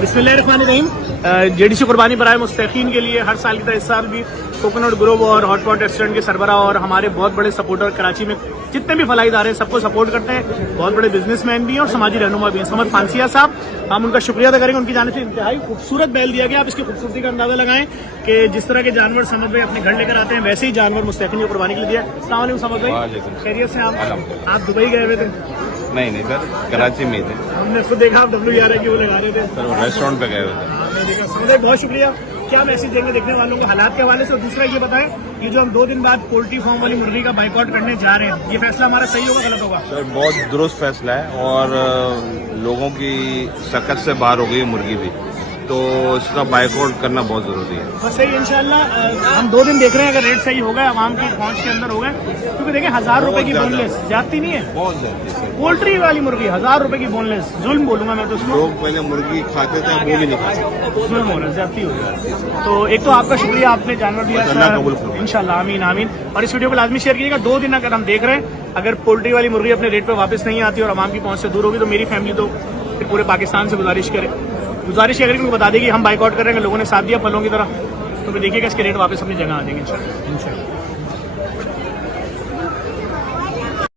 बिस्मिल्लाहिर्रहमानिर्रहीम। जेडीसी कुर्बानी बराए मुस्तहीकीन के लिए हर साल की तरह इस साल भी कोकोनट ग्रोव और हॉट पॉट रेस्टोरेंट के सरबराह और हमारे बहुत बड़े सपोर्टर कराची में जितने भी फलाही इदारे हैं सबको सपोर्ट करते हैं। बहुत बड़े बिजनेसमैन भी हैं और समाजी रहनुमा भी हैं। समद फांसिया साहब, हम उनका शुक्रिया अदा करेंगे। उनकी जानिब से इंतहाई खूबसूरत बैल दिया गया। आप इसकी खूबसूरती का अंदाजा लगाएं कि जिस तरह के जानवर समद भाई अपने घर लेकर आते हैं वैसे ही जानवर मुस्तहीकीन की कुर्बानी के लिए दिया। अस्सलाम वालेकुम समद भाई, खैरियत से? आप दुबई गए हुए थे? नहीं सर, कराची में थे। हमने खुद देखा आप WRA की वो लगा रहे थे सर, वो रेस्टोरेंट पे गए हुए थे। समझ भाई, बहुत शुक्रिया। क्या मैसेज देंगे देखने वालों को हालात के हवाले से? और दूसरा ये बताएं, ये जो हम 2 दिन बाद पोल्ट्री फार्म वाली मुर्गी का बाइकआउट करने जा रहे हैं, ये फैसला हमारा सही होगा गलत होगा? सर, बहुत दुरुस्त फैसला है और लोगों की सकत से बाहर हो गई मुर्गी भी, तो इसका बाइकआउट करना बहुत जरूरी है। बस सही, इंशाल्लाह हम 2 दिन देख रहे हैं, अगर रेट सही हो गए, आवाम की पहुंच के अंदर हो गए, क्योंकि देखें 1000 रुपए की बोनलेस ज्यादती नहीं है। बहुत ज्यादा पोल्ट्री वाली मुर्गी 1000 रुपए की बोनलेस, जुल्म बोलूंगा मैं तो उसको। लोग पहले मुर्गी खाते थे, अब वो भी नहीं खाते, जुल्म हो रहा है, ज्यादती हो रही है। तो एक तो आपका शुक्रिया, आपने जानवर दिया, इंशाल्लाह आमीन आमीन। और इस वीडियो को लाजमी शेयर कीजिएगा। 2 दिन अगर हम देख रहे हैं, अगर पोल्ट्री वाली मुर्गी अपने रेट पे वापस नहीं आती और आवाम की पहुंच से दूर होगी, तो मेरी फैमिली तो फिर पूरे पाकिस्तान से गुजारिश करेगी उनको बता देगी हम बाइकआउट कर रहे हैं। लोगों ने साथ दिया फलों की तरह, तो फिर देखिएगा इसके रेट वापस अपनी जगह आ जाएंगे इंशाल्लाह।